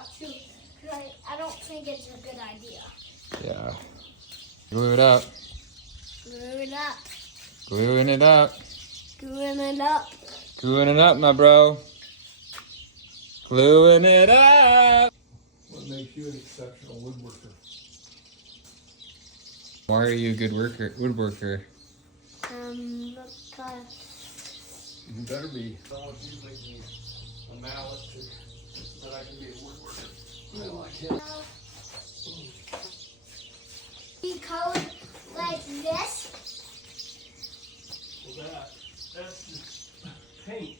not to, because I don't think it's a good idea. Yeah. Glue it up. Glue it up. Gluing it up. Gluing it up. Gluing it up, my bro. Gluing it up. What makes you an exceptional woodworker? Why are you a good woodworker? Because You better be. Someone you make me a mallet so that I can be a woodworker. I like it. be colored like this. Well, that's just paint.